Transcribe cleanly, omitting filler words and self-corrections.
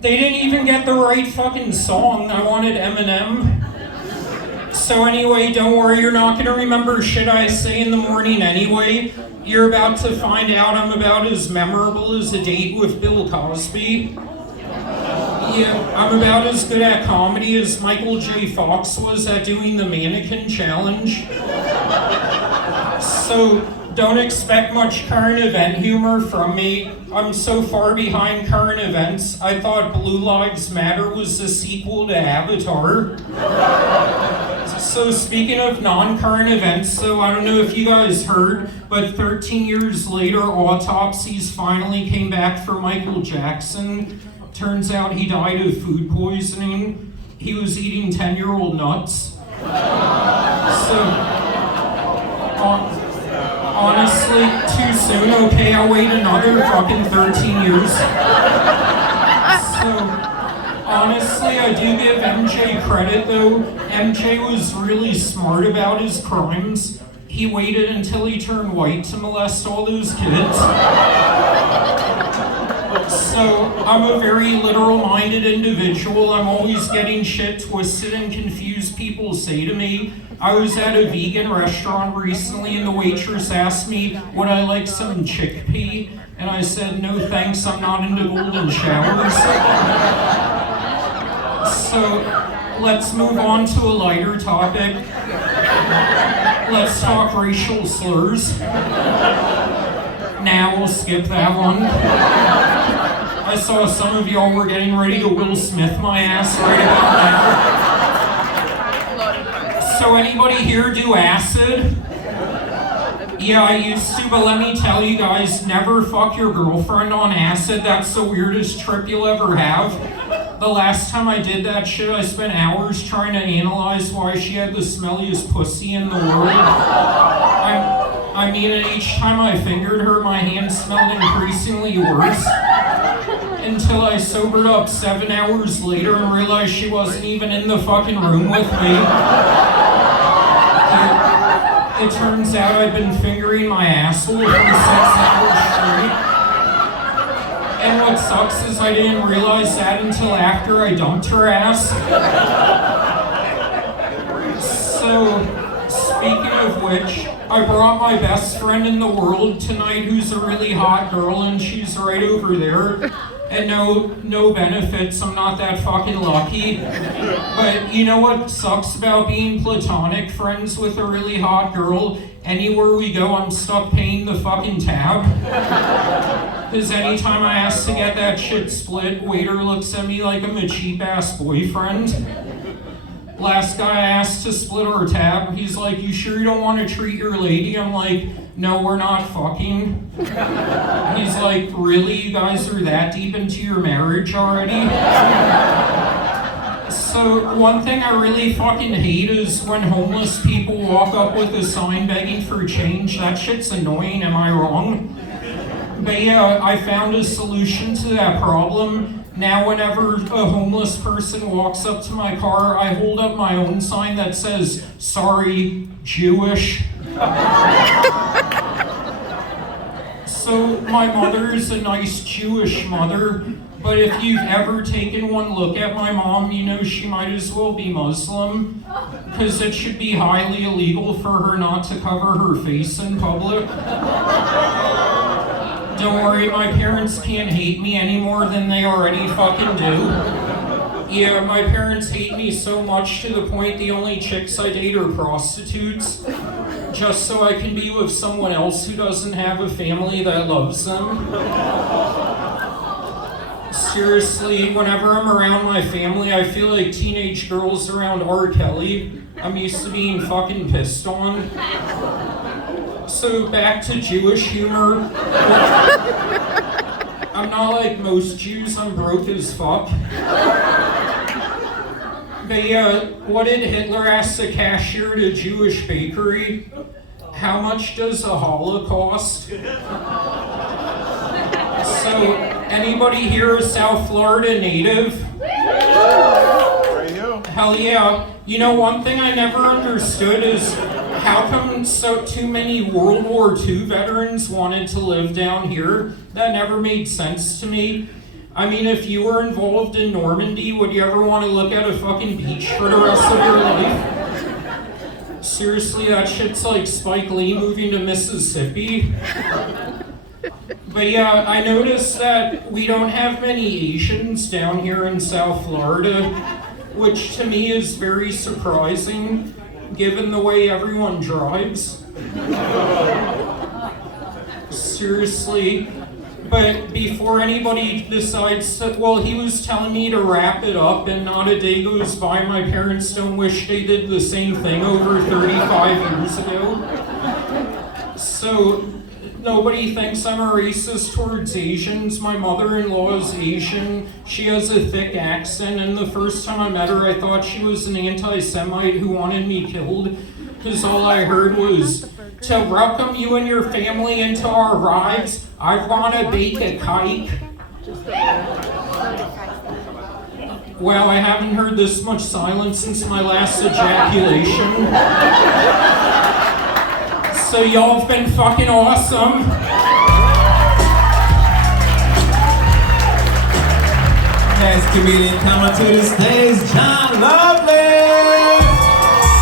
They didn't even get the right fucking song. I wanted Eminem. So anyway, don't worry, you're not gonna remember shit I say in the morning anyway. You're about to find out I'm about as memorable as a date with Bill Cosby. Yeah, I'm about as good at comedy as Michael J. Fox was at doing the mannequin challenge. So don't expect much current event humor from me. I'm so far behind current events, I thought Blue Lives Matter was the sequel to Avatar. So speaking of non-current events, so I don't know if you guys heard, but 13 years later, autopsies finally came back for Michael Jackson. Turns out he died of food poisoning. He was eating 10-year-old nuts. So, honestly, too soon. Okay, I'll wait another fucking 13 years. So, honestly, I do give MJ credit though. MJ was really smart about his crimes. He waited until he turned white to molest all those kids. So, I'm a very literal-minded individual. I'm always getting shit twisted and confused. People say to me, I was at a vegan restaurant recently and the waitress asked me, would I like some chickpea? And I said, no thanks, I'm not into golden showers. So, let's move on to a lighter topic. Let's talk racial slurs. Nah, we'll skip that one. I saw some of y'all were getting ready to Will Smith my ass right about now. So anybody here do acid? Yeah, I used to, but let me tell you guys, never fuck your girlfriend on acid. That's the weirdest trip you'll ever have. The last time I did that shit, I spent hours trying to analyze why she had the smelliest pussy in the world. I mean, each time I fingered her, my hand smelled increasingly worse. Until I sobered up 7 hours later and realized she wasn't even in the fucking room with me. It turns out I've been fingering my asshole for 6 hours straight. And what sucks is I didn't realize that until after I dumped her ass. So, speaking of which, I brought my best friend in the world tonight who's a really hot girl and she's right over there. And no benefits, I'm not that fucking lucky. But you know what sucks about being platonic friends with a really hot girl? Anywhere we go, I'm stuck paying the fucking tab. Because anytime I ask to get that shit split, waiter looks at me like I'm a cheap-ass boyfriend. Last guy I asked to split our tab, he's like, you sure you don't want to treat your lady? I'm like, no, we're not fucking. He's like, really? You guys are that deep into your marriage already? So, one thing I really fucking hate is when homeless people walk up with a sign begging for change. That shit's annoying, am I wrong? But yeah, I found a solution to that problem. Now whenever a homeless person walks up to my car, I hold up my own sign that says, sorry, Jewish. So my mother is a nice Jewish mother, but if you've ever taken one look at my mom, you know she might as well be Muslim, because it should be highly illegal for her not to cover her face in public. Don't worry, my parents can't hate me any more than they already fucking do. Yeah, my parents hate me so much to the point the only chicks I date are prostitutes, just so I can be with someone else who doesn't have a family that loves them. Seriously, whenever I'm around my family, I feel like teenage girls around R. Kelly. I'm used to being fucking pissed on. So back to Jewish humor. I'm not like most Jews, I'm broke as fuck. But yeah, what did Hitler ask the cashier at a Jewish bakery? How much does a Holocaust? So, anybody here a South Florida native? Hell yeah. You know, one thing I never understood is how come too many World War II veterans wanted to live down here? That never made sense to me. I mean, if you were involved in Normandy, would you ever want to look at a fucking beach for the rest of your life? Seriously, that shit's like Spike Lee moving to Mississippi. But yeah, I noticed that we don't have many Asians down here in South Florida, which to me is very surprising, given the way everyone drives. Seriously. But before anybody decides to, well, he was telling me to wrap it up, and not a day goes by my parents don't wish they did the same thing over 35 years ago. So nobody thinks I'm a racist towards Asians. My mother-in-law is Asian. She has a thick accent, and the first time I met her, I thought she was an anti-Semite who wanted me killed, because all I heard was, to welcome you and your family into our lives, I want to bake a cake. Well, I haven't heard this much silence since my last ejaculation. So y'all have been fucking awesome. Next comedian coming to the stage, John Lovely.